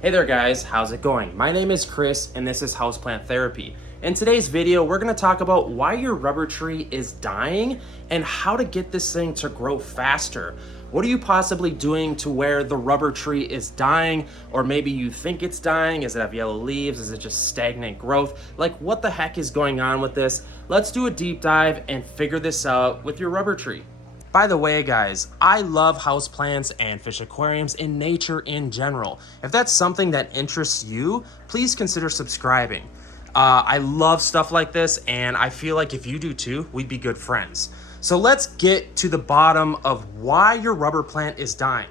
Hey there guys, how's it going? My name is Chris and this is Houseplant Therapy. In today's video, we're going to talk about why your rubber tree is dying and how to get this thing to grow faster. What are you possibly doing to where the rubber tree is dying, or maybe you think it's dying? Does it have yellow leaves? Is it just stagnant growth? Like, what the heck is going on with this? Let's do a deep dive and figure this out with your rubber tree. By the way, guys, I love houseplants and fish aquariums and nature in general. If that's something that interests you, please consider subscribing. I love stuff like this, and I feel like if you do too, we'd be good friends. So let's get to the bottom of why your rubber plant is dying.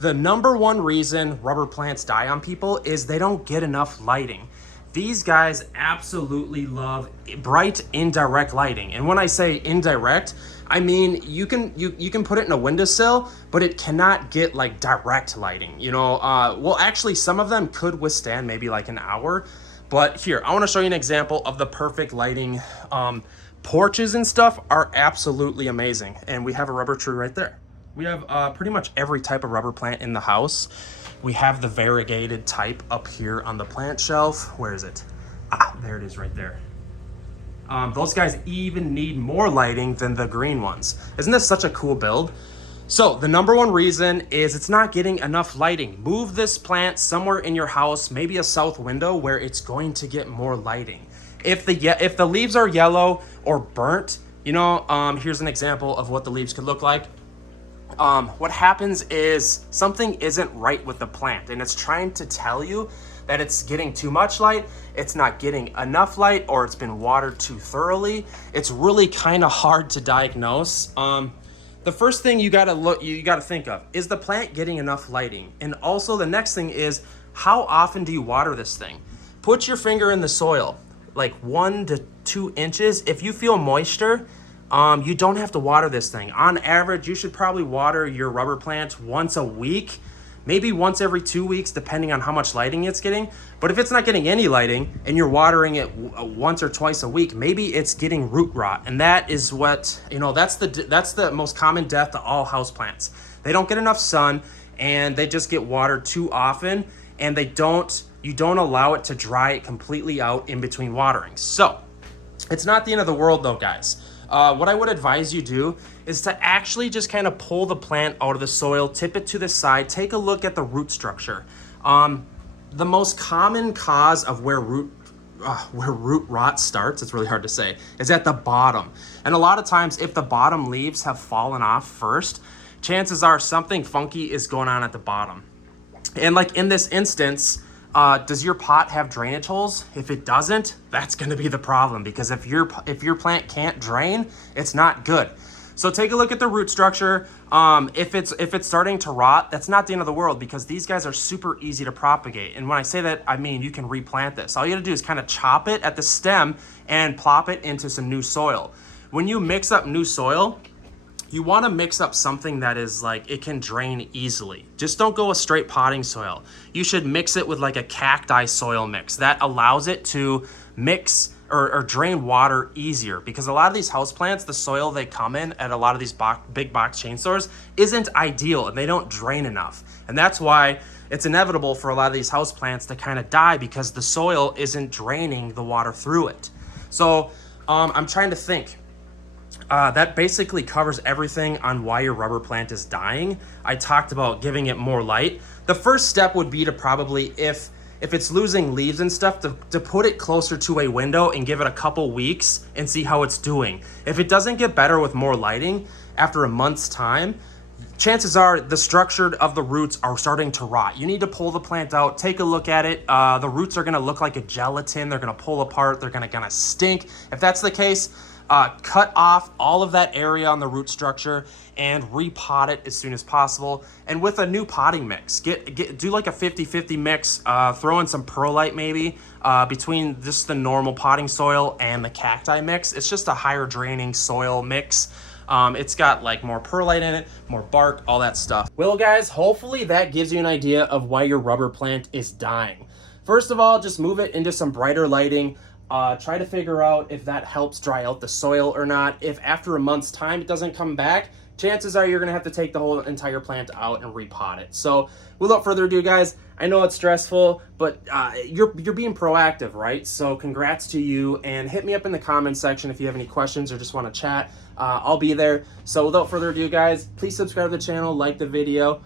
The number one reason rubber plants die on people is they don't get enough lighting. These guys absolutely love bright indirect lighting. And when I say indirect, I mean you can put it in a windowsill, but it cannot get like direct lighting. Well, actually some of them could withstand maybe like an hour. But here, I want to show you an example of the perfect lighting. Porches and stuff are absolutely amazing. And we have a rubber tree right there. We have pretty much every type of rubber plant in the house. We have the variegated type up here on the plant shelf. Where is it? There it is right there. Those guys even need more lighting than the green ones. Isn't this such a cool build? So the number one reason is it's not getting enough lighting. Move this plant somewhere in your house, maybe a south window where it's going to get more lighting. If the leaves are yellow or burnt, here's an example of what the leaves could look like. What happens is something isn't right with the plant, and it's trying to tell you that it's getting too much light, it's not getting enough light, or it's been watered too thoroughly. It's really kind of hard to diagnose. The first thing you gotta think of is the plant getting enough lighting, and also the next thing is how often do you water this thing? Put your finger in the soil, like 1 to 2 inches. If you feel moisture, you don't have to water this thing. On average, you should probably water your rubber plant once a week, maybe once every 2 weeks, depending on how much lighting it's getting. But if it's not getting any lighting and you're watering it once or twice a week, maybe it's getting root rot. And that is what, that's the most common death to all houseplants. They don't get enough sun and they just get watered too often, and you don't allow it to dry it completely out in between waterings. So it's not the end of the world though, guys. What I would advise you do is to actually just kind of pull the plant out of the soil, tip it to the side, take a look at the root structure. The most common cause of where root rot starts, it's really hard to say, is at the bottom. And a lot of times if the bottom leaves have fallen off first, chances are something funky is going on at the bottom. And like in this instance, does your pot have drainage holes? If it doesn't, that's going to be the problem, because if your plant can't drain, it's not good. So take a look at the root structure. If it's starting to rot, that's not the end of the world, because these guys are super easy to propagate. And when I say that, I mean you can replant this. All you got to do is kind of chop it at the stem and plop it into some new soil. When you mix up new soil, you want to mix up something that is like it can drain easily. Just don't go with straight potting soil. You should mix it with like a cacti soil mix that allows it to mix or drain water easier, because a lot of these houseplants, the soil they come in at a lot of these big box chain stores isn't ideal and they don't drain enough. And that's why it's inevitable for a lot of these houseplants to kind of die, because the soil isn't draining the water through it. So I'm trying to think. That basically covers everything on why your rubber plant is dying. I talked about giving it more light. The first step would be to probably, if it's losing leaves and stuff, to put it closer to a window and give it a couple weeks and see how it's doing. If it doesn't get better with more lighting after a month's time, chances are the structure of the roots are starting to rot. You need to pull the plant out, take a look at it. The roots are gonna look like a gelatin. They're gonna pull apart. They're gonna stink. If that's the case, cut off all of that area on the root structure and repot it as soon as possible. And with a new potting mix, do like a 50-50 mix, throw in some perlite maybe between just the normal potting soil and the cacti mix. It's just a higher draining soil mix. It's got like more perlite in it, more bark, all that stuff. Well guys, hopefully that gives you an idea of why your rubber plant is dying. First of all, just move it into some brighter lighting. Try to figure out if that helps dry out the soil or not. If after a month's time it doesn't come back, chances are you're gonna have to take the whole entire plant out and repot it. So without further ado, guys, I know it's stressful, but you're being proactive, right? So congrats to you, and hit me up in the comments section if you have any questions or just want to chat. I'll be there. So without further ado, guys, please subscribe to the channel, like the video.